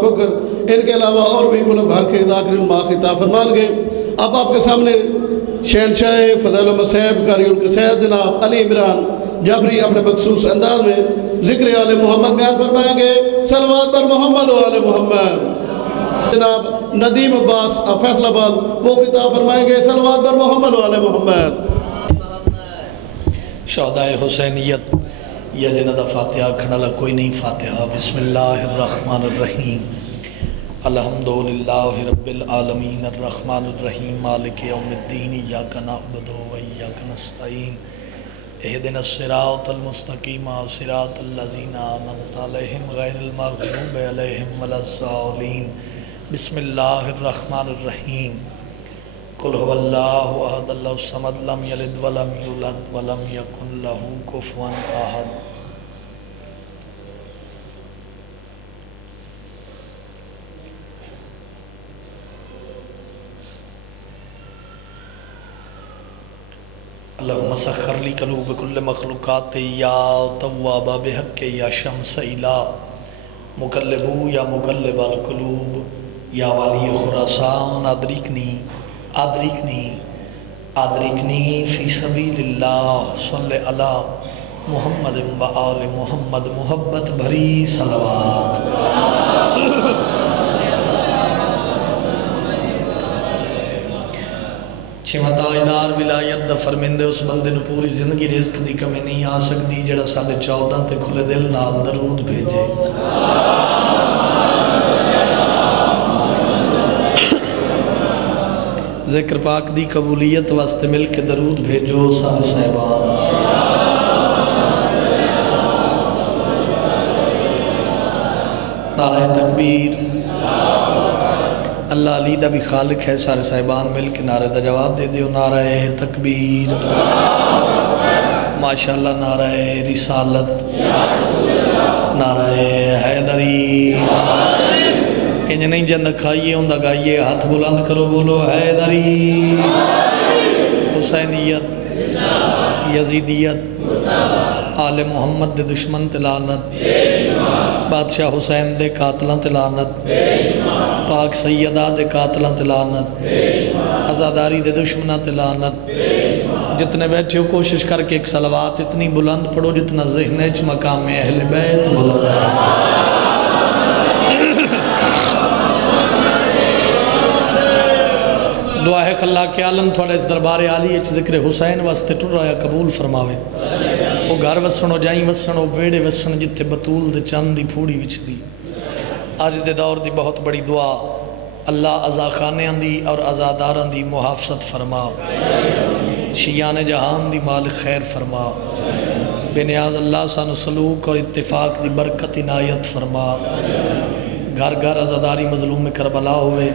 کھو کر ان کے علاوہ اور بھی ملک بھر کے ذاکرین ما خطاب فرمان گئے۔ اب آپ کے سامنے شہنشاہ فضائل و مصائب قاری القصائد جناب علی عمران جعفری اپنے مخصوص انداز میں ذکر آل محمد بیان فرمائیں گے۔ صلوات پر محمد و آل محمد۔ جناب ندیم عباس فیصل آباد وہ خطاب فرمائیں گے۔ صلوات پر محمد و آل محمد۔ شہدائے حسینیت یا جنہ فاتحہ کھڑا کوئی نہیں فاتحہ۔ بسم اللہ الرحمن الرحیم۔ الحمدللہ رب العالمین الرحمن الرحیم مالک یوم الدین ایاک نعبد و ایاک نستعین اہدنا الصراط المستقیم صراط الذین انعمت علیہم غیر المغضوب علیہم ولا الضالین۔ بسم اللہ الرحمن الرحیم۔ قل هو اللہ احد اللہ الصمد لم یلد ولم یولد ولم یکن لہ کفوا احد۔ اللہم سخر لی قلوب کل مخلوقات یا تواب بحق یا شمس الہ مقلبو یا مقلب القلوب یا والی خراسان ادرکنی فی سبیل اللہ صلی علی محمد و آل محمد محبت بھری صلوات۔ چھواں تاجدار ولایت دا فرمیندے اس بندے نو پوری زندگی رزق دی کمی نہیں آ سکتی جڑا 14.5 تے کھلے دل نال درود بھیجے۔ ذکر پاک دی قبولیت واسطے مل کے درود بھیجو سارے صاحبان۔ نعرہ تکبیر۔ اللہ علی دا بھی خالق ہے، سارے صاحبان مل کے نعرہ دا جواب دے دیو۔ نعرہ تکبیر، ماشاءاللہ نعرہ رسالت، نعرہ حیدری۔ انج نہیں جند کھائیے ہوں دا گائیے، ہاتھ بلند کرو بولو حیدری۔ حسینیت، یزیدیت، آل محمد دے دشمن تلانت، بادشاہ حسین دے قاتلان تلانت، پاک سیدہ دے قاتلان تلانت، عزاداری دے دشمنہ تلانت۔ جتنے بیٹھے ہو کوشش کر کے ایک صلوات اتنی بلند پڑھو جتنا ذہن اچ مقام اہل بیت بلند ہے۔ دعا ہے خلاق عالم تھوڑا اس دربار عالی اچ ذکر حسین واسطے ٹر رہا قبول فرماوے۔ وہ گھر وسن ہو جائیں وسن ہو بیڑے وسن جتے بطول دے چاند دی پھوڑی وچ دی۔ آج دے دور دی بہت بڑی دعا، اللہ ازاخانیاں دی اور ازاداراں دی محافظت فرما، شیعان جہان دی مالک خیر فرما، بے نیاز اللہ سانو سلوک اور اتفاق دی برکت عنایت فرما۔ گھر گھر ازاداری مظلوم کربلا ہوئے،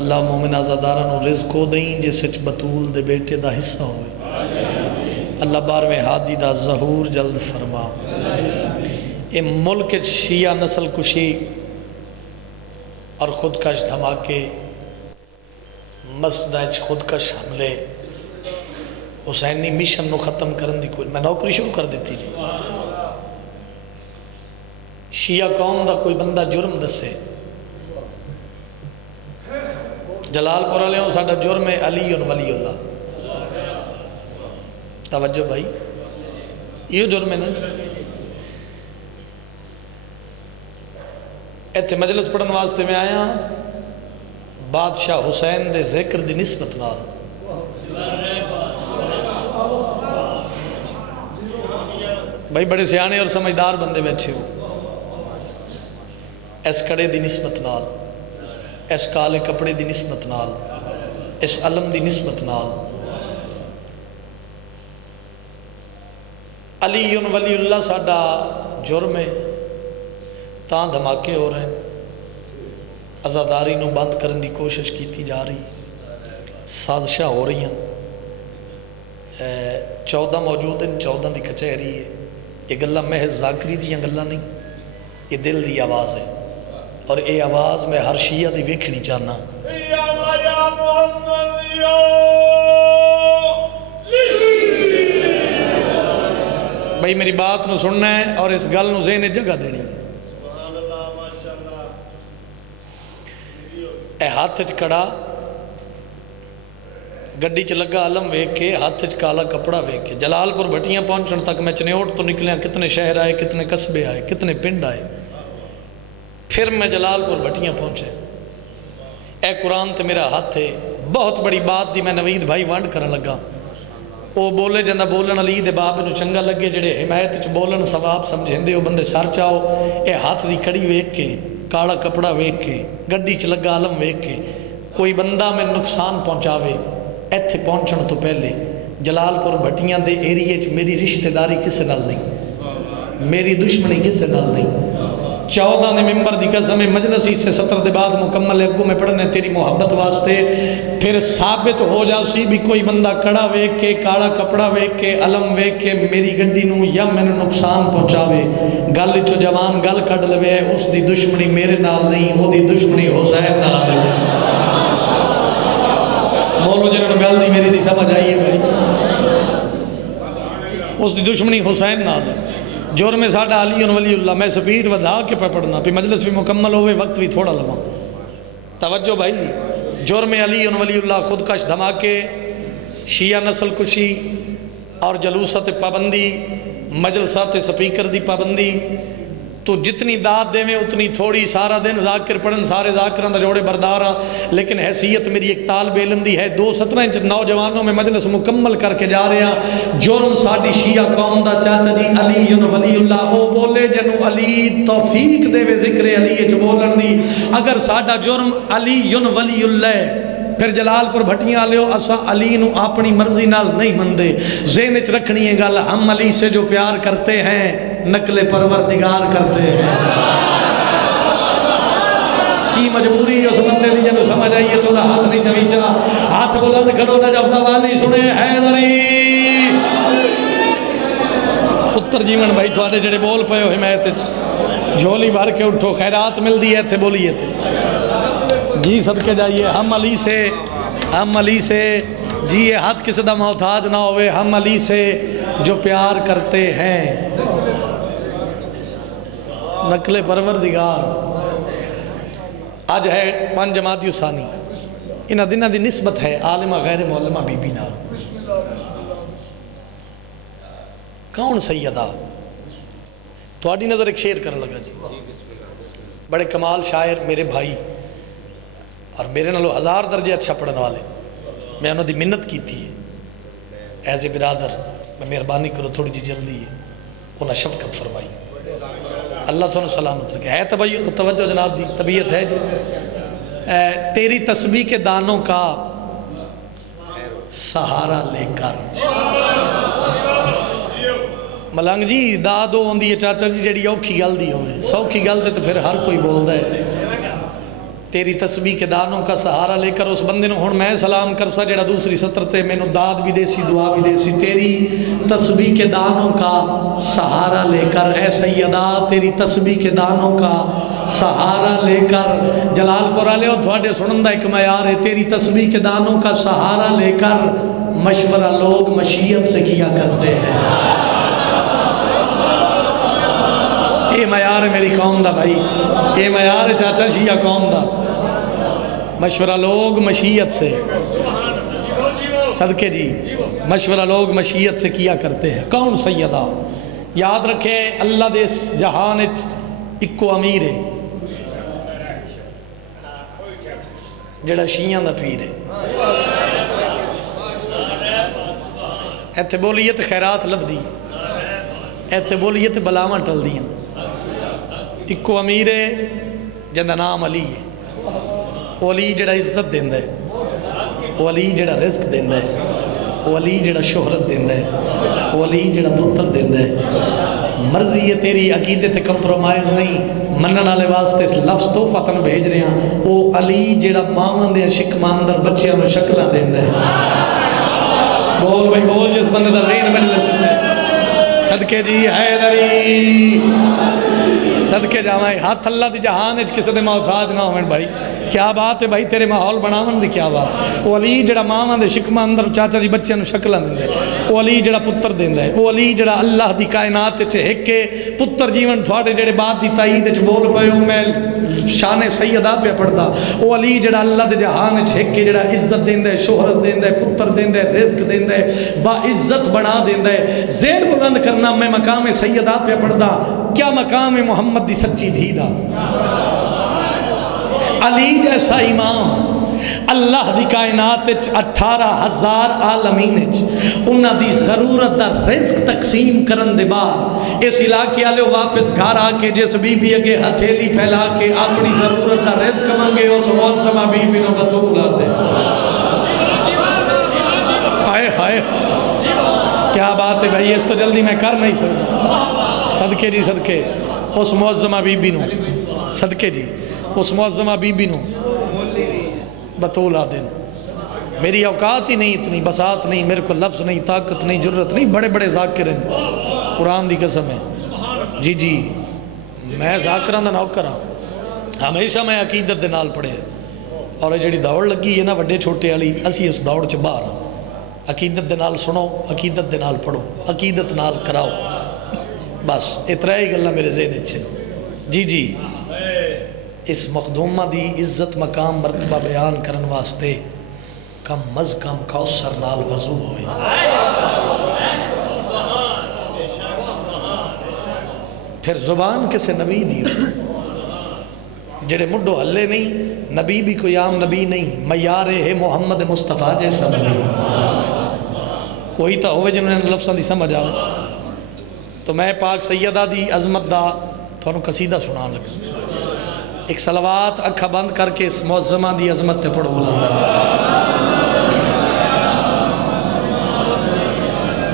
اللہ مومن ازاداراں نو رزق ہو دیں جسے بطول دے بیٹے دا حصہ ہوئے۔ اللہ بارویں ہادی دا ظہور جلد فرما۔ اے ملک شیعہ نسل کشی اور خودکش دھماکے، مسجدیں خودکش حملے، حسینی مشن نو ختم کرن دی کوئی میں نوکری شروع کر دیتی جی۔ شیعہ قوم دا کوئی بندہ جرم دسے، جلال پورا لے ہوں ساڑھا جرم علی ولی اللہ۔ توجہ بھائی، یہ جرم ہے نا۔ ایتھے مجلس پڑھن واسطے میں آیا بادشاہ حسین دے ذکر دی نسبت نال۔ بھائی بڑے سیانے اور سمجھدار بندے بیٹھے ہو، اس کڑے دی نسبت نال، اس کالے کپڑے دی نسبت نال، اس علم دی نسبت نال علی ولی اللہ ساڑھا جرم ہے، تاں دھماکے ہو رہے ہیں، عزاداری نو بند کرن دی کوشش کیتی جا رہی، سازشاں ہو رہی ہیں۔ 14 موجود ہیں، 14 دی کچہری ہے۔ یہ گلہ محض ذاکری دی گلہ نہیں، یہ دل دی آواز ہے، اور اے آواز میں ہر شیعہ دی ویکھنی چاہنا۔ بھائی میری بات نو سننا ہے اور اس گل نو ذہن جگہ دینی۔ اے ہاتھ چ کڑا گڈی چ لگا علم ویک کے ہاتھ چ کالا کپڑا ویک کے جلال پور بھٹیاں پہنچن تک میں چنیوٹ تو نکلیا کتنے شہر آئے کتنے قصبے آئے کتنے پنڈ آئے پھر میں جلال پور بھٹیاں پہنچے اے قرآن تے میرا ہاتھ ہے بہت بڑی بات دی میں نوید بھائی وانڈ کرن لگا او بولے جندہ بولن علی دے باب انہوں چنگا لگے جڑے حمایت چ بولن ثواب سمجھیں دے او بندے سر چاہو اے ہاتھ دی کڑی ویک کے کالا کپڑا ویک کے گڈی چ لگا علم ویک کے کوئی بندہ میں نقصان پہنچاوے ایتھے پہنچن تو پہلے جلال پور بھٹیاں دے ایریے چ میری رشتہ داری کسے نال نہیں میری دشمنی کسے نال نہیں 14 نے ممبر دی قسم مجلسی سے 17 دے بعد مکمل اگو میں پڑھنے تیری محبت واسطے پھر ثابت ہو جاسی بھی کوئی بندہ کڑا ویک کے کالا کپڑا ویک کے علم ویک کے میری گڈی نو یا میں نقصان پہنچاوے گل چو جوان گل کڈ لوے اس دی دشمنی میرے نال نہیں وہ دی دشمنی حسین نال ہے بولو جنہوں گل دی میری دی سمجھ آئیے بھائی اس دی دشمنی حسین نال ہے جرم ساڈا علی ولی اللہ میں سپیڈ ودا کے پہ پڑھنا پہ مجلس بھی مکمل ہوئے وقت بھی تھوڑا لما توجہ بھائی جرم علی ولی اللہ خودکش دھماکے شیعہ نسل کشی اور جلوسات پابندی مجلسات سپیکر دی پابندی تو جتنی داد دے میں اتنی تھوڑی سارا دن ذاکر پڑھن سارے ذاکران دا جوڑے برداراں لیکن حیثیت میری ایک طالب علم دی ہے 2-17 انچ نوجوانوں میں مجلس مکمل کر کے جا رہے ہیں جرم ساڑی شیعہ قوم دا چاچا جی علی ولی اللہ او بولے جنو علی توفیق دے وے ذکر علی اچ بولن دی اگر ساڑا جرم علی ولی اللہ پھر جلال پور بھٹیاں لیو اسا علی نو اپنی مرضی نال نہیں مندے ذہن اچ رکھنی ہے گل ہم علی سے جو پیار کرتے ہیں نقل پروردگار کرتے ہیں کی مجبوری اس بندے دی جنو سمجھ آئیے تو ہاتھ نہیں چویچا ہاتھ بلند کرو نجف دا والی سنے حیدری پتر جیون بھائی تھوڑے جڑے بول پئے ہو حمایت جھولی بھر کے اٹھو خیرات مل دی ہے تھے بولیے تھے جی صدقے جائیے ہم علی سے جی یہ ہاتھ کسی دا محتاج نہ ہوئے ہم علی سے جو پیار کرتے ہیں نقل پروردگار آج ہے 5 جمادی ثانی انہ دنہ دی نسبت ہے عالمہ غیر معلمہ بی بی نا کون سیدہ تو آڈی نظر ایک شعر کرنے لگا جی بڑے کمال شاعر میرے بھائی اور میرے نالو 1000 درجے اچھا پڑھنے والے میں انہوں دی منت کی تھی ایز اے برادر میں مہربانی کرو تھوڑی جی جلدی ہے انہوں شفقت فرمائی اللہ تو سلامت رکھے ہے توجہ جناب دی طبیعت ہے جی تیری تسبیح کے دانوں کا سہارا لے کر ملنگ جی دادو ہوندی ہے چاچا جی جڑی اوکھی گل دی ہوئے سوکھی گل دے تو پھر ہر کوئی بول دے تیری تسبیح کے دانوں کا سہارا لے کر اس بندے نے ہون میں سلام کر سا جڑا دوسری سطر تے میں نو داد بھی دے سی دعا بھی دے سی تیری تسبیح کے دانوں کا سہارا لے کر اے سیدہ تیری تسبیح کے دانوں کا سہارا لے کر جلال پورا لے ہو تھوڑے سنندہ ایک معیار ہے تیری تسبیح کے دانوں کا سہارا لے کر مشورہ لوگ مشیت سے کیا کرتے ہیں یہ معیار ہے میری قوم دا بھائی یہ معیار ہے چاچا شیعہ قوم دا مشورہ لوگ مشیت سے صدقے جی مشورہ لوگ مشیت سے کیا کرتے ہیں کون سیدہ یاد رکھے اللہ دے جہان اکو امیر ہے جڑا شیعہ دا پیر ہے ایتھے بولیت خیرات لب دی ایتھے بولیت بلاواں ٹل دی اکو امیر ہے جندہ نام علی ہے وہ علی جڑا عزت دیندہ ہے وہ علی جڑا رزق دیندہ ہے وہ علی جڑا شہرت دیندہ ہے وہ علی جڑا پتر دیندہ ہے مرضی ہے تیری عقیدت کمپرومائز نہیں منن والے واسطے اس لفظ تو فتن بھیج رہے ہیں وہ علی جڑا ماں دے شکماندر بچیاں میں شکلہ دیندہ ہے بول بھائی بول جس بندے دا ذہن میں لچچے صدقے جی حیدری صدقے جامعی ہاتھ اللہ دی جہان اچھ کسی دے محتاج نہ ہوئے بھائی کیا بات ہے بھائی، تیرے ماحول بناون دی کیا بات. وہ علی جڑا ماواں دے شکمہ اندر چاچا جی بچیاں نو شکلاں دیندا ہے، وہ علی جڑا پتر دیندا ہے، وہ علی جڑا اللہ دی کائنات وچ ایک پتر جیون تھوڑے جڑے بات دی تائید وچ بول پئے ہو میں شان سیدہ پہ پڑھدا، وہ علی جڑا اللہ دے جہان وچ ایک جڑا عزت دیندا ہے، شہرت دیندا ہے، پتر دیندا ہے، رزق دیندا ہے، با عزت بنا دیندا ہے. ذہن بلند کرنا، میں مقام سیدہ پہ پڑھدا، کیا مقام ہے محمد دی سچی دھی دا. علی جیسا امام اللہ دی کائنات 18,000 عالمین انہاں دی ضرورت دا رزق تقسیم کرن دے بعد اس علاقے والے واپس گھر آ کے جس بی بی اگے ہتھیلی پھیلا کے اپنی ضرورت دا رزق منگے اس معظمہ بی بی نو بطول آتے. ہائے ہائے کیا بات ہے بھائی، اس تو جلدی میں کر نہیں سکتا. صدقے جی صدقے اس معظمہ بی بی نو، صدقے جی اس معظمہ بی بی نو بطول آدن. میری اوقات ہی نہیں اتنی، بساط نہیں، میرے کو لفظ نہیں، طاقت نہیں، جرت نہیں. بڑے بڑے ذاکر ہیں، قرآن دی قسم ہے. جی جی میں ذاکران دا نوکر ہاں، ہمیشہ میں عقیدت دے نال پڑھے اور یہ جڑی دوڑ لگی ہے نا وڈے چھوٹے والی، اسی اس دوڑ چ باہر ہاں. عقیدت دے نال سنو، عقیدت دے نال پڑھو، عقیدت نال کراؤ، بس اتنا ہی گلا میرے ذہن اچھے. جی جی اس مخدومہ دی عزت مقام مرتبہ بیان کرن واسطے کم از کم کوثر نال وضو ہوئے. پھر زبان کسے نبی دیو جڑے مڈو ہلے نہیں، نبی بھی کوئی عام نبی نہیں، معیار ہے محمد مصطفیٰ جیسا نبی. کوئی تا ہوئے جنہوں نے لفظاں دی سمجھ آؤ. تو میں پاک سیدہ دی عظمت دا تھوڑا قصیدہ سنان لگا. ایک صلوات اکھا بند کر کے اس معظمہ دی عظمت تے پڑھو بلندہ.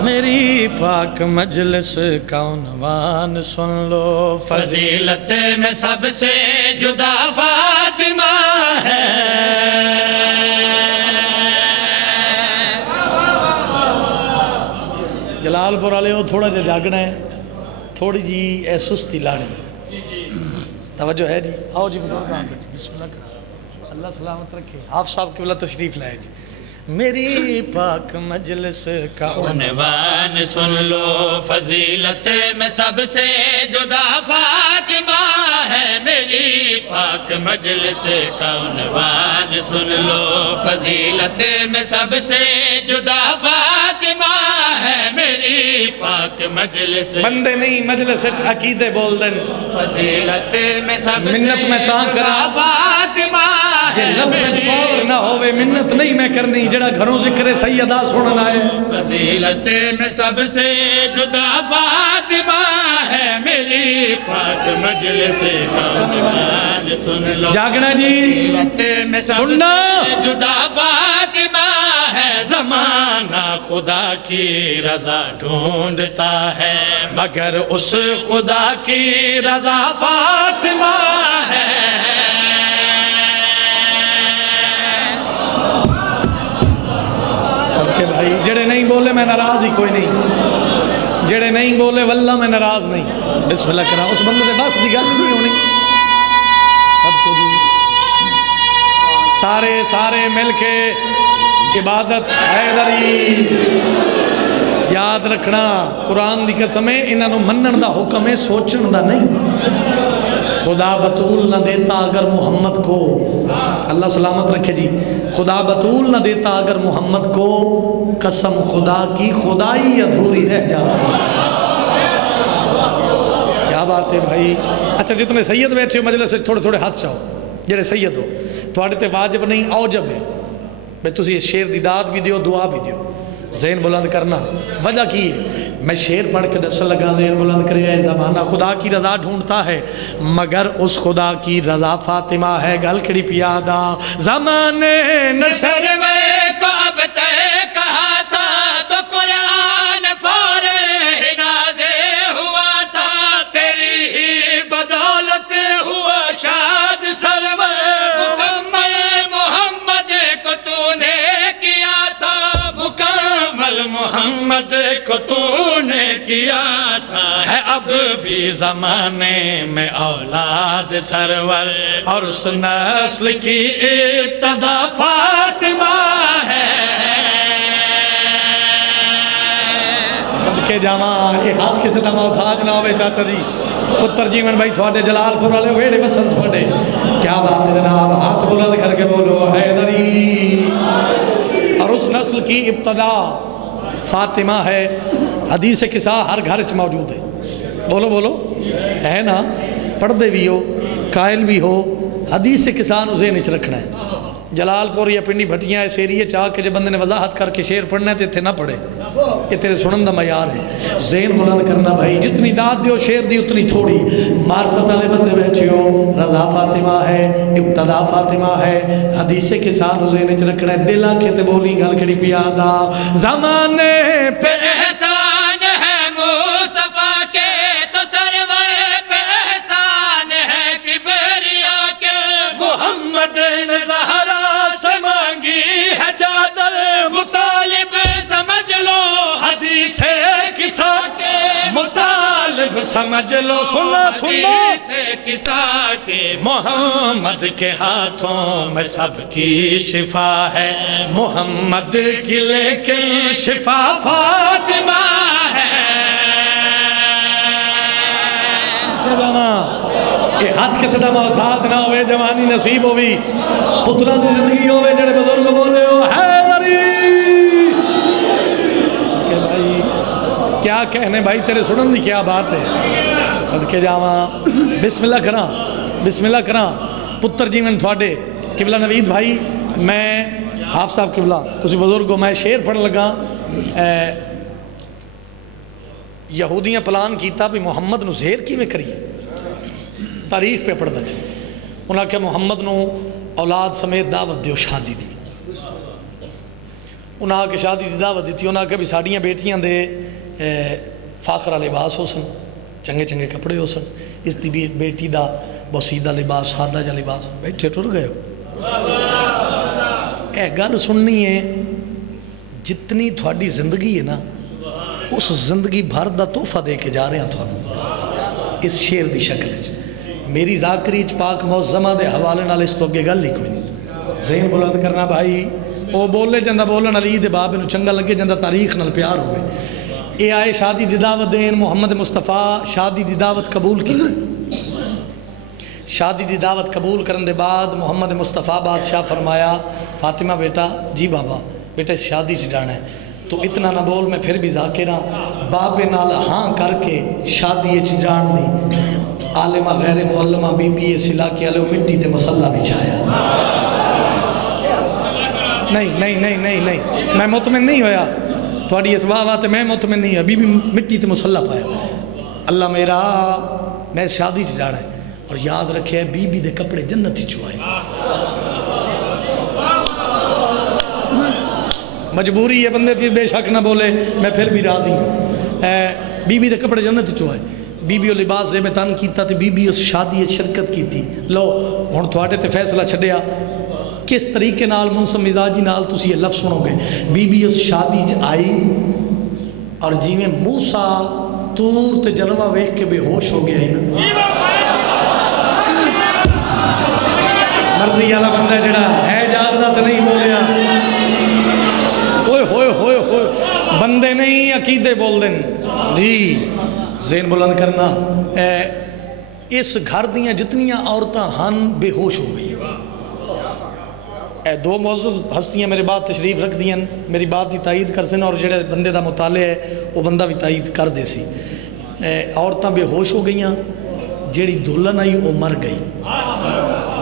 میری پاک مجلس کا عنوان سن لو، فضیلت میں سب سے جدا فاطمہ ہے. جلال پور والے ہو تھوڑا جا جاگنا ہے، تھوڑی جی اے سستی لانی. توجہ ہے جی، آؤ جی بزرگ آنکھ جی، بسم اللہ کرو، اللہ سلامت رکھے. آپ صاحب قبلہ تشریف لائے جی. میری پاک مجلس کا عنوان سن لو، فضیلت میں سب سے جدا فاطمہ ہے. میری پاک مجلس کا عنوان سن لو، فضیلت میں سب سے جدا فاطمہ ہے. میری پاک مجلس بندے نہیں مجلس عقیدے بول دیں. فضیلت میں سب منت میں تاں کرا فاطمہ جے لفظ پاور نہ ہوئے منت نہیں میں کرنی. جڑا گھروں ذکر سیدہ سننا ہے، فضیلت میں سب سے جدا فاطمہ ہے. میری پاک مجلس کا عنوان سن لو، جاگنا جی، فضیلت میں سب سننا. سے جدا فاطمہ ہے. زمانہ خدا کی رضا ڈھونڈتا ہے، مگر اس خدا کی رضا فاطمہ ہے. صدقے بھائی جڑے نہیں بولے میں ناراض ہی کوئی نہیں، جڑے نہیں بولے واللہ میں ناراض نہیں. بسم اللہ کرا اس بندے دے بس دی گل نہیں ہونی. صدقے جی سارے مل کے عبادت حیدری یاد رکھنا. قرآن دی قسم ہے انہاں منن دا حکم ہے، سوچن دا نہیں. خدا بطول نہ دیتا اگر محمد کو، اللہ سلامت رکھے جی، خدا بطول نہ دیتا اگر محمد کو، قسم خدا کی خدائی ادھوری رہ جاتی. کیا بات ہے بھائی. اچھا جتنے سید بیٹھے ہو مجلس سے تھوڑے تھوڑے ہاتھ چاہو، جڑے سید ہو تھوڑے تے واجب نہیں اوجب ہے بھئی تسی شیر دی داد بھی دیو، دعا بھی دیو. ذہن بلند کرنا وجہ کی ہے، میں شیر پڑھ کے دس لگا ذہن بلند کرے. اے زمانہ خدا کی رضا ڈھونڈتا ہے، مگر اس خدا کی رضا فاطمہ ہے. گل کڑی پیادا زمانے نصر کو اب تے کہا تھا تو قرآن فور ہی نازل ہوا تھا. تیری ہی بدولت ہوا شاد سرور، مکمل محمد کو تو نے کیا تھا، مکمل محمد کو تو نے کیا تھا. ہے اب بھی زمانے میں اولاد سرور اور اس نسل کی ابتدا فاطمہ ہے کہ جاواں یہ ہاتھ کسے دماغ اٹھا جناب چاچا جی پتر جیون بھائی تھوڑے جلال پور والے ویڑے بسن تھوڑے کیا بات ہے جناب ہاتھ بلند کر کے بولو حیدری اور اس نسل کی ابتدا فاطمہ ہے حدیث قصہ ہر گھر چ موجود ہے بولو بولو ہے نا پڑھ دے بھی ہو قائل بھی ہو حدیث قصہ نو ذہن وچ رکھنا ہے جلال پور یا پنڈی بھٹیاں اس ایریے چاہ کے جب بندے نے وضاحت کر کے شعر پڑھنا ہے تو اتنے نہ پڑھے یہ تیرے سنن دا معیار ہے ذہن بلند کرنا بھائی جتنی داد دیو شعر دی اتنی تھوڑی معرفت والے بندے بیٹھے ہو رضا فاطمہ ہے ابتدا فاطمہ ہے حدیث کے ساتھ ذہن وچ رکھنا ہے دل آنکھیں تے بولی گل کڑی پیادا زمانے پہ احسان ہے مصطفیٰ کے تو سرور پہ احسان ہے کبریا کے محمد نے زہرا سے مانگی ہے چادر مطالب سمجھ لو حدیث قصہ کے مطالب سمجھ لو سننا سننا حدیث قصہ کے محمد کے ہاتھوں میں سب کی شفا ہے محمد کی لیکن شفا فاطمہ ہے یہ ہاتھ کے صدا محتاط نہ ہوئے جوانی نصیب ہوئی پترہ دی زندگی ہوئے جڑے بزرگ بولے ہو حیدری کہ بھائی کیا کہنے بھائی تیرے سنن دی کیا بات ہے صدقے جاواں بسم اللہ کراں پتر جیون تھوڑے قبلہ نوید بھائی میں حافظ صاحب قبلہ تسی بزرگوں میں شعر پڑھ لگا یہودیاں پلان کیتا بھی محمد نو زہر کی میں کریے تاریخ پہ پڑھ دیں انہاں کہ محمد نو اولاد سمیت دعوت دیو شادی دی انہاں کہ شادی دی دعوت دیتی انہاں کہ بھی ساڑیاں بیٹیاں دے فاخرہ لباس ہو سن چنگے چنگے کپڑے ہو سن اس دی بیٹی دا بسیدہ لباس سادہ جا لباس بیٹھے ٹر گئے ہو اے گل سننی ہے جتنی تھوڑی زندگی ہے نا اس زندگی بھر دا تحفہ دے کے جا رہے ہیں تھوڑا اس شعر دی شکل ہے میری ذاکری پاک معظمہ دے حوالے نال اس تو اگے گل ہی کوئی نہیں ذہن بلند کرنا بھائی او بولے جندہ بولن علی دے بابے نو چنگا لگے جندہ تاریخ نال پیار ہوئے اے آئے شادی دی دعوت دین محمد مصطفیٰ شادی دی دعوت قبول کی شادی دی دعوت قبول کرن دے بعد محمد مصطفیٰ بادشاہ فرمایا فاطمہ بیٹا جی بابا بیٹا اس شادی چ جانا ہے تو اتنا نہ بول میں پھر بھی ذاکرہ بابے نال ہاں کر کے شادی چ جان دی عالمہ غیر معلمہ بی بی سلا کے علیہ مٹی تے مسلح بچھایا نہیں میں مطمئن نہیں ہویا تھوڑی اس واہ میں مطمئن نہیں ہوا بی بی مٹی تے مسلح پایا اللہ میرا میں شادی چ جانا ہے اور یاد رکھے بی بی دے کپڑے جنتی چوائے مجبوری ہے بندے تھی بے شک نہ بولے میں پھر بھی راضی ہوں بی بی دے کپڑے جنتی چوائے بی بی و لباس زیب تن کیتا تے بی بی اس شادی شرکت کی تھی لو ہن تھوڑے تے فیصلہ چھڑیا کس طریقے نال منصم مزاجی نال تسی یہ لفظ سنو گے بی بی اس شادی چ آئی اور جی میں موسیٰ تور تے جلوہ ویکھ کے بے ہوش ہو گیا ہی نا مرضی والا بندہ جڑا ہے جاگدا تے نہیں بولیا ہوئے بندے نہیں عقیدے بول دیں جی ذہن بلند کرنا اس گھر دیاں جتنیاں عورتاں ہن بے ہوش ہو گئی دو معزز ہستیاں میرے بات تشریف رکھ دیاں میری بات دی تائید کر سن اور جڑے بندے دا مطالعہ ہے وہ بندہ بھی تائید کر دے سی عورتاں بے ہوش ہو گئیاں جیڑی دلہن آئی وہ مر گئی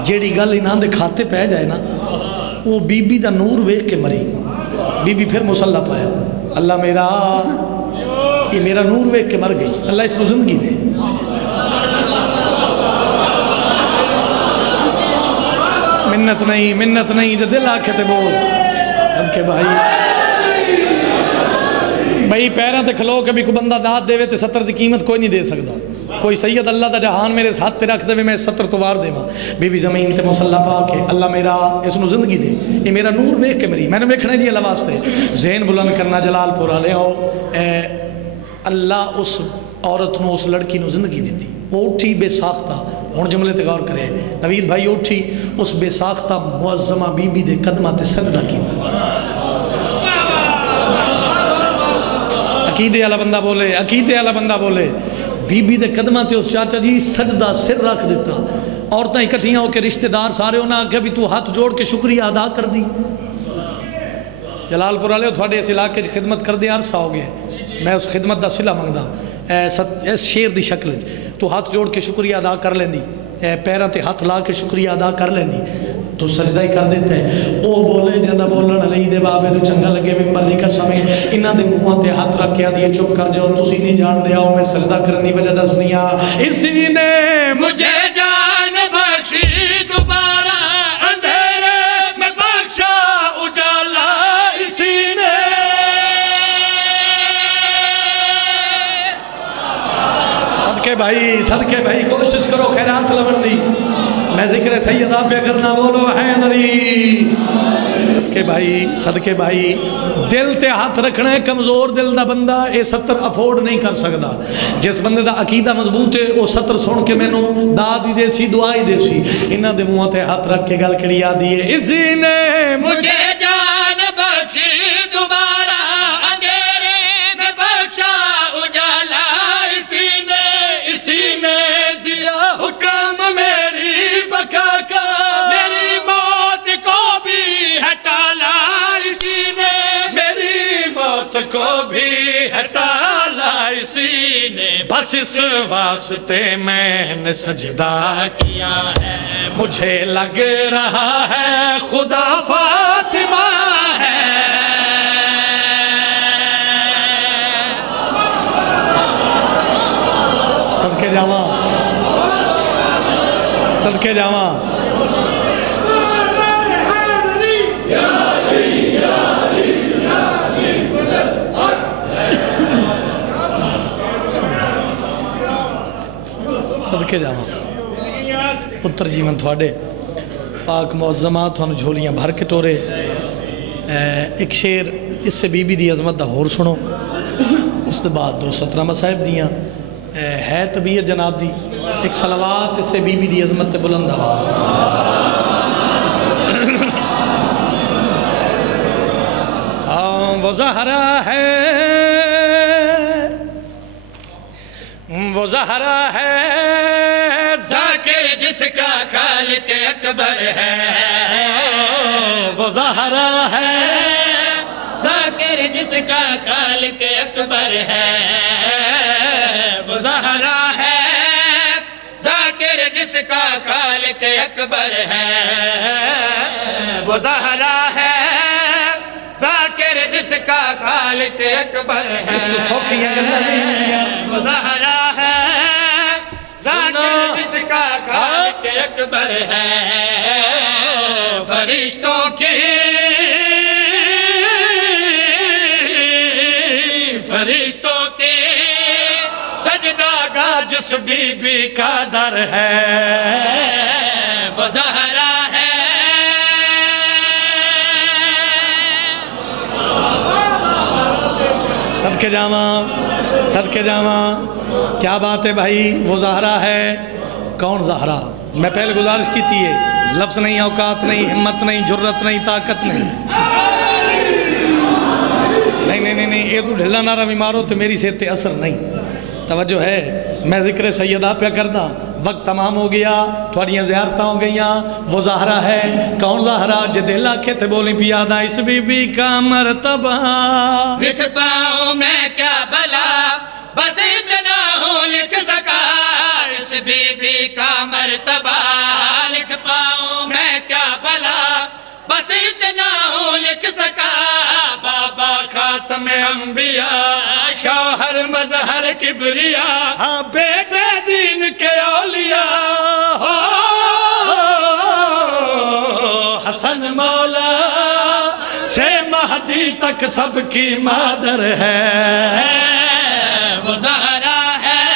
جیڑی گل انہاں دے کھاتے پہ جائے نا وہ بی بی دا نور ویکھ کے مری بی بی پھر مسلح پایا اللہ میرا یہ میرا نور ویکھ کے مر گئی اللہ اس کو زندگی دے منت نہیں جو دل آکھے تے بول صدقے بھائی پیروں تے کھلو کے بھی کوئی بندہ داد دے تے 70 دی قیمت کوئی نہیں دے سکتا کوئی سید اللہ دا جہان میرے ساتھ تے رکھ دے میں 70 توار دے ماں بی بی زمین تے مسلح پا کے اللہ میرا اس نو زندگی دے یہ میرا نور ویکھ کے مری میں نے ویکھنے جی اللہ واسطے ذہن بلند کرنا جلال پورا لے ہو اللہ اس عورت نو اس لڑکی نو زندگی دیتی، وہ اٹھی بے ساختہ، ہن جملے تے غور کرے، نوید بھائی اٹھی اس بے ساختہ معظمہ بی بی دے قدمہ تے سجدہ کیتا۔ عقیدے والا بندہ بولے، عقیدے والا بندہ بولے، بی بی دے قدمہ تے اس چاچا جی سجدہ سر رکھ دیتا۔ عورتیں اکٹھیاں ہو کے رشتہ دار سارے انہاں کہ بھی تو ہاتھ جوڑ کے شکریہ ادا کر دی۔ جلال پور والے تھوڑے اس علاقے خدمت کر دے عرصہ ہو گیا، میں اس خدمت دا صلہ منگدا اس شیر دی شکل تو ہاتھ جوڑ کے شکریہ ادا کر لیندی، پیراں تے ہاتھ لا کے شکریہ ادا کر لیندی تو سجدہ ہی کر دیتا ہے۔ او بولے جنہ بولن علی دے بابے نو چنگا لگے ممبر دی قسم انہاں دے منہاں تے ہاتھ رکھ کے آدھی چپ کر جاؤ، تسی نہیں جان دے، آؤ میں سجدہ کرن دی وجہ دسنی آ، اسی نے مجھے جان بخشی دوبارہ اندھیرے میں بخشا اجالا، اسی نے صدقے بھائی کوشش کرو خیرات لون دی، میں ذکر سیدہ پہ کرنا، بولو حیدری۔ صدقے بھائی دل تے ہاتھ رکھنا ہے، کمزور دل دا بندہ اے 70 افورڈ نہیں کر سکتا۔ جس بندے دا عقیدہ مضبوط ہے وہ 70 سن کے میں نو داد ہی دے سی، دعا ہی دے سی۔ انہاں دے منہ تے ہاتھ رکھ کے گل کڑی آدھی ہے، اسی نے مجھے جان بخشی دوبارہ اندھیرے میں بخشا اجالا، اسی نے دیا حکم میری بقا کا، میری موت کو بھی ہٹالا، اسی نے میری موت کو بھی ہٹالا، اسی نے بس اس واسطے میں نے سجدہ کیا ہے، مجھے لگ رہا ہے خدا فاطمہ ہے۔ صدقے جاواں صدقے جاواں پتر جیون تھوڑے پاک معظمہ تھوڑے جھولیاں بھر کے ٹورے۔ ایک شیر اس سے بی بی دی عظمت دا ہور سنو، اس دے بعد 2 17 مصائب دیاں ہے طبیعت جناب دی، ایک صلوات اس سے بی بی دی عظمت بلند آواز۔ وہ زہرا ہے، وہ زہرا ہے ذاکر جس کا خالق اکبر ہے، وہ زہرا ہے ذاکر جس کا خالق اکبر ہے، وہ زہرا ہے ذاکر جس کا خالق اکبر ہے، وہ زہرا ہے ذاکر جس کا خالق اکبر ہے، وہ زہرا ہے ذاکر جس کا خالق اکبر ہے، فرشتوں کی سجدہ گاہ جس بی بی کا در ہے، وہ زہرا ہے۔ صدقے جاواں کیا بات ہے بھائی، وہ زہرا ہے۔ کون زہرا؟ میں پہلے گزارش کی تھی ہے، لفظ نہیں، اوقات نہیں، ہمت نہیں، جرت نہیں، طاقت نہیں، نہیں یہ تو ڈھلا نارا بیمارو تو میری صحت اثر نہیں۔ توجہ ہے، میں ذکر سیدہ پہ کرنا، وقت تمام ہو گیا، تھوڑیاں زیارتاں ہو گئیاں، وہ زہرا ہے۔ کون زہرا؟ جدے لاکھے تھے بولی پیادا اس بی بی کا مرتبہ، لکھ پاؤں میں کیا بلا، بس اتنا ہوں لکھ سکا، اس بی بی کا مرتبہ، لکھ پاؤں میں کیا بلا، بس اتنا ہوں لکھ سکا، بابا خاتم انبیاء، شوہر مظہر کبریاء، ہاں بیٹے دین کے اولیاء، حسن مولا سے مہدی تک سب کی مادر ہے، وہ زہرا ہے۔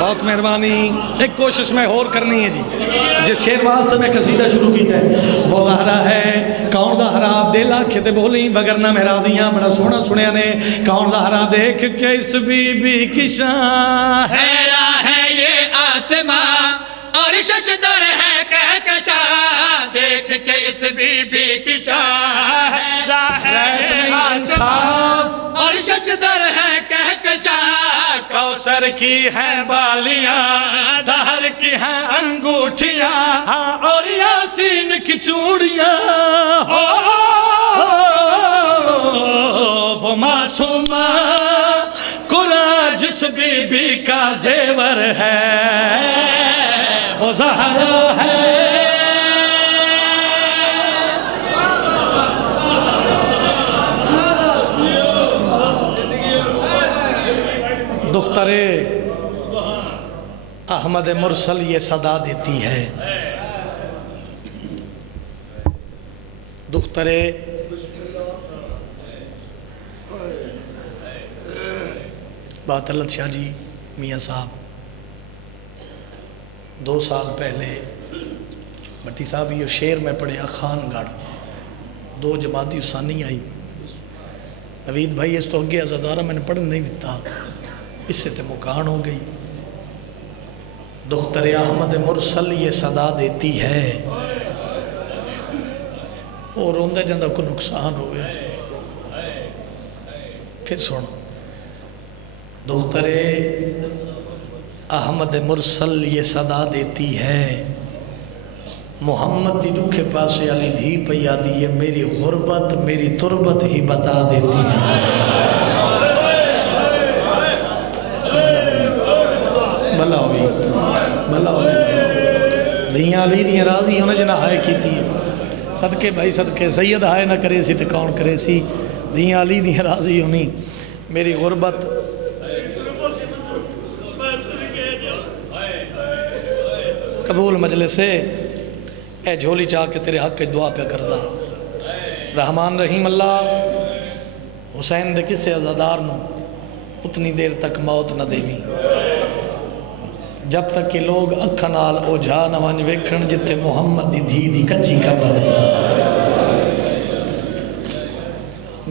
بہت مہربانی، ایک کوشش میں اور کرنی ہے جی، جس شیر واسطے میں قصیدہ شروع کیتا ہے، وہ زہرا ہے کون زہرا دل آکھے تے بولی وگرنہ میں راضیاں بڑا سونا سنیا نے کون زہرا دیکھ کے اس بی بی کی شان حیرا ہے یہ آسمان اور ششدر ہے کہکشاں دیکھ کے اس بی بی کی شان حیرا ہے یہ آسمان اور ششدر ہے کہکشاں کوثر کی ہیں بالیاں دہر کی ہیں انگوٹھیاں ہاں اور یاسین کی چوڑیاں وہ معصومہ قرآن جس بی بی کا زیور ہے وہ زہرا ہے دختر احمد مرسل یہ صدا دیتی ہے دختر بات اللہ شاہ جی میاں صاحب 2 سال پہلے بٹی صاحب یہ شعر میں پڑھیا خان گڑھ 2 جماعتی ثانی آئی نوید بھائی اس تو اگے ازادارہ میں نے پڑھن نہیں دیتا اس سے تے مکان ہو گئی دختر احمد مرسل یہ صدا دیتی ہے اور روندہ جندہ کو نقصان ہوئے پھر سنو دختر احمد مرسل یہ صدا دیتی ہے محمد دی دکھے پاسے علی دھی پیا دیئے میری غربت میری تربت ہی بتا دیتی ہے بھلا ہوئی دھیاں علی دیاں راضی ہونے جنہ ہائے کی تھی صدقے بھائی صدقے سید ہائے نہ کرے سی تو کون کرے سی دھیاں علی دیاں راضی ہونی میری غربت قبول مجلس سے اے جھولی چاہ کے تیرے حق کے دعا پہ کردہ رحمان رحیم اللہ حسین دے کسے عزادار نو اتنی دیر تک موت نہ دیوی جب تک کہ لوگ اکھنال او جا نوانج ویکھن جتے محمد دی دھی دی کچی قبر ہے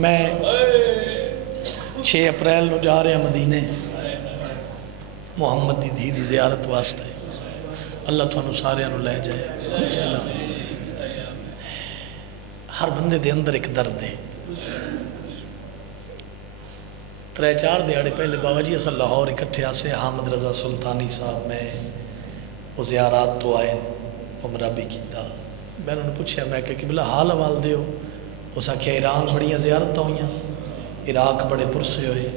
میں 6 اپریل نو جا رہے ہیں مدینے محمد دی دھی دی زیارت واسطے اللہ تو انہوں سارے انہوں لے جائے بسم اللہ ہر بندے دے اندر ایک درد ہے 3-4 دیاڑے پہلے بابا جی اصل لاہور اکٹھے آسے حامد رضا سلطانی صاحب میں وہ زیارات تو آئے عمرہ بھی کیتا میں انہوں نے پوچھا میں کہ بلا حال حوال دے ہو اس آکھیا ایران بڑیاں زیارتیں ہوئیاں عراق بڑے پرسے ہوئے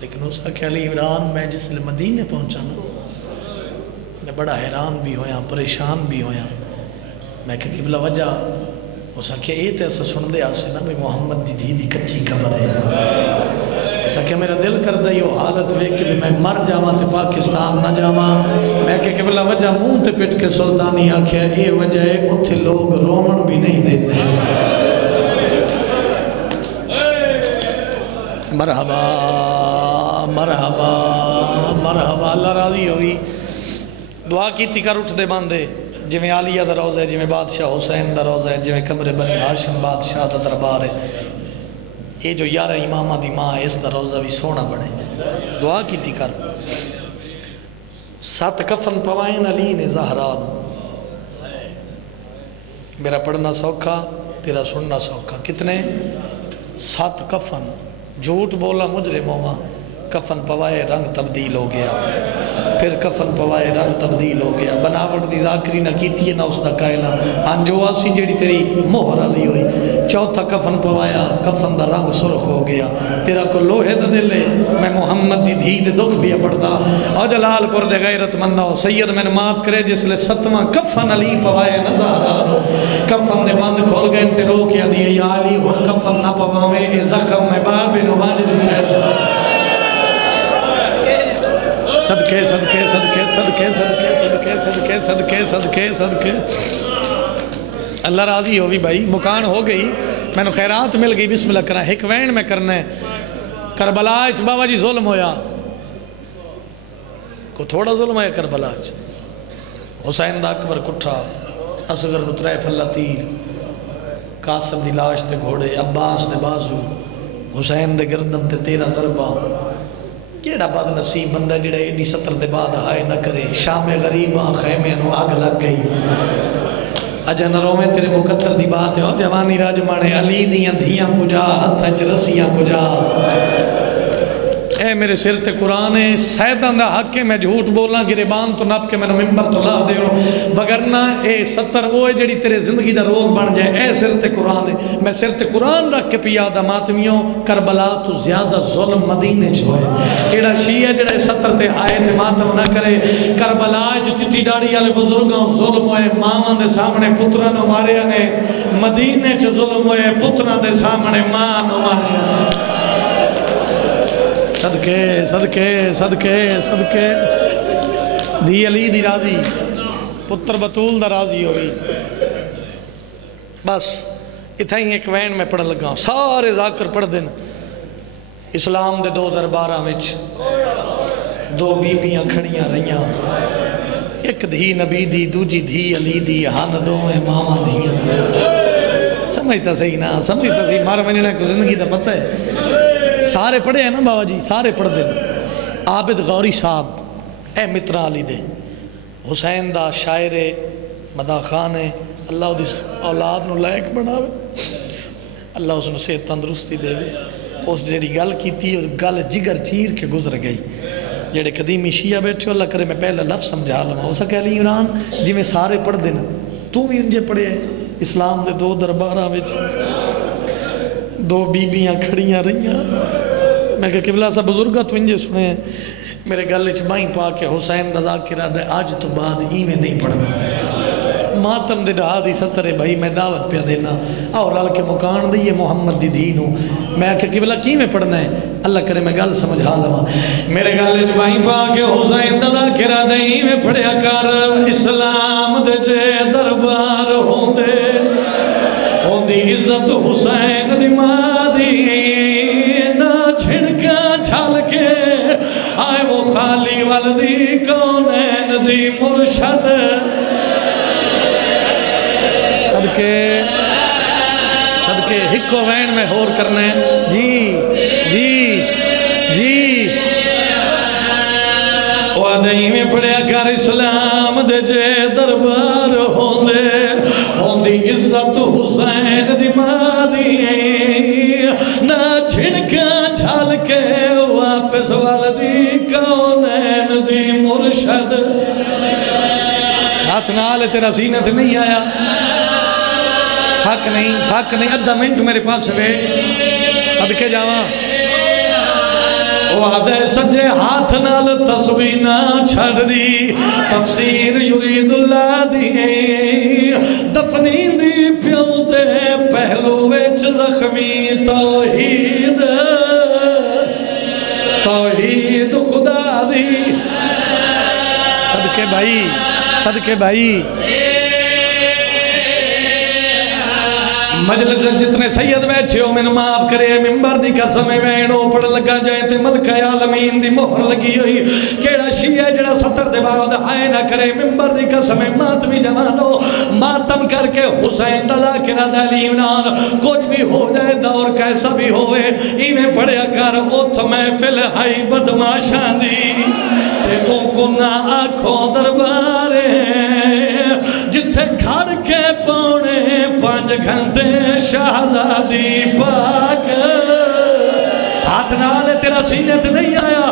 لیکن اس آکھیا علی ایران میں جس لئے مدینے پہنچا نا میں بڑا حیران بھی ہویا پریشان بھی ہویا میں کہ قبلہ وجہ اس آکھیا یہ تے ایسا سن دے آسے نا بھی محمد دی دھی دی کچی قبر ہے اس آکھیا میرا دل کر دے یہ حالت وے کہ میں مر جاواں تے پاکستان نہ جاواں میں کہ قبلہ وجہ منہ تے پٹ کے سلطانی آکھیا یہ وجہ ہے اتھے لوگ رومن بھی نہیں دیتے مرحبا مرحبا مرحبا اللہ راضی ہوئی دعا کی تھی کر اٹھ دے باندے جویں عالیہ دا روزہ ہے جویں بادشاہ حسین دا روزہ ہے جویں قبر بنی ہاشم بادشاہ دا دربار ہے یہ جو 11 امامہ دی ماں ہے اس دا روزہ بھی سونا بنے دعا کی تھی کر 7 کفن پوائن علی نے زہران میرا پڑھنا سوکھا تیرا سننا سوکھا کتنے 7 کفن جھوٹ بولا مجرم ہوا کفن پوائے رنگ تبدیل ہو گیا پھر کفن پوائے رنگ تبدیل ہو گیا بناوٹ دی ذاکری نہ کیتی ہے نہ اس دا قائلہ ہاں جو آسی جیڑی تیری مہر علی ہوئی چوتھا کفن پوایا کفن دا رنگ سرخ ہو گیا تیرا کو لوہے دا دل ہے میں محمد دی دھی دے دکھ بھی پڑھتا اور جلال پر دے غیرت مندہ ہو سید میں نے معاف کرے جس لئے 7واں کفن علی پوائے نظارانو کفن دے بند کھول گئے انتے رو کیا دیئے یا علی ہن کفن نہ پواوے اے زخم میں باب نواجد خیر صدقے صدقے صدقے صدقے صدقے صدقے صدقے صدقے صدقے اللہ راضی ہوئی بھائی مکان ہو گئی میں نے خیرات مل گئی بسم اللہ کرنا ایک وین میں کرنا ہے کربلا اچ بابا جی ظلم ہویا کو تھوڑا ظلم ہے کربلا اچ حسین دا اکبر کٹھا اصغر نترائے پھلا تیر قاسم دی لاش تے گھوڑے، عباس دے بازو، حسین دے گردن تے 13 ضربہ. کیڑا بد نصیب بندہ جڑا ایڈی 70 دے بعد ہائے نہ کرے. شام غریباں خیمے نو آگ لگ گئی. اجا نہ رویں تیرے مقدر دی بات ہے. جوانی راجمانے علی دیاں دھیاں کجا، ہتھاں چ رسیاں کجا. اے میرے سر تے قرآن ہے، سیدان دا حق ہے. میں جھوٹ بولاں گریبان تو نپ کے میں ممبر تو لا دیو، وگرنہ اے 70 وہ ہے جڑی تیرے زندگی دا روگ بن جائے. اے سر تے قرآن ہے. میں سر تے قرآن رکھ کے پیا دا ماتمیوں، کربلا تو زیادہ ظلم مدینے چ ہوئے. کیڑا شیعہ جڑا 70 تے آئے تے ماتم نہ کرے. کربلا چ چٹی ڈاڑی والے بزرگاں ظلم ہوئے، ماواں دے سامنے پتراں نو ماریا نے. مدینے چ ظلم ہوئے، پتراں دے سامنے ماں نو ماریا نے. صدقے صدقے صدقے صدقے دی علی دی راضی، پتر بطول دا راضی ہوئی. بس اتھا ہی ایک وین میں پڑھن لگا. سارے ذاکر پڑھ دن. اسلام دے 2 درباراں وچ 2 بیبیاں کھڑیاں رہیاں. ایک دھی نبی دی، دوجی دھی علی دی. ہن دوویں ماواں دھیاں. سمجھتا صحیح نہ سمجھتا صحیح. مار ونجنے کو زندگی دا پتہ ہے. سارے پڑھے ہیں نا بابا جی، سارے پڑھ دیں. عابد غوری صاحب اے مترا علی دے، حسین دا شاعر مدا خان ہے. اللہ اس اولاد نو لائق بناوے، اللہ اس نے صحت تندرستی دے. اس جڑی گل کیتی گل جگر چیر کے گزر گئی. جڑے قدیمی شیعہ بیٹھے اللہ کرے میں پہلا لفظ سمجھا لما. ہو سکے علی عمران جی میں سارے پڑھ دیں، تو بھی انجے پڑھے. اسلام دے 2 درباراں وچ 2 بیبیاں کھڑیاں رہیاں. میں کہ قبلہ سا بزرگا تو انجے سنے ہیں. میرے گلے چ بائیں پا کے حسین دا ذاکرہ دے آج تو بعد ہی میں نہیں پڑھنا. ماتم دے ڈھا دی 70 بھائی میں دعوت پہ دینا اور رل کے مکان دیئے محمد دی دینوں. میں کہ قبلہ کی میں پڑھنا ہے. اللہ کرے میں گل سمجھا لما. میرے گلے چ بائیں پا کے حسین دا ذاکرہ دے ہی میں پڑھیا کر. اسلام دے جے دربار ہوندے ہوندی عزت حسین دی ماں دی. آئے وہ خالی والدی کونین دی مرشد. صدقے ہکو وین میں ہور کرنے. جی جی جی وعدہی میں پڑھیا کر. اسلام دے جے دربار ہوندے ہوندی عزت حسین دی ماں دی. نہ جھنکا جھال کے واپس والدی کونین دی مرشد. ہاتھ نال تیرا سینہ تے نہیں آیا. تھک نہیں ادھا منٹ میرے پاس وے صدقے جاواں. وعدے سجے ہاتھ نال تسبیح نہ چھڑ دی. تفسیر یرید اللہ دی دفنی دی پیو دے پہلو وچ زخمی توحید. توحید خدا دی. صدقے بھائی صدقے بھائی. مجلس جتنے سید بیٹھے ہو میں معاف کرے. ممبر دی قسم وینو پڑھ لگا جائے تے ملکہ عالمین دی مہر لگی ہوئی. کیڑا شیعہ جڑا 70 دے بعد ہائے نہ کرے. ممبر دی قسم ماتمی جوانو ماتم کر کے حسین دا ذاکرہ دا علی عمران کچھ بھی ہو جائے دور کیسا بھی ہوئے ایویں پڑھیا کر. اوتھ محفل ہائی بدماشاں دی تے او کو نہ آکھو دربارے جتھے کھڑ کے پونے 5 گھنٹے شہزادی پاک. ہاتھ نال تیرا سینے تے نہیں آیا.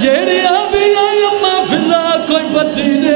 جیڑی آدھی آئی اما فضا کوئی بچی دے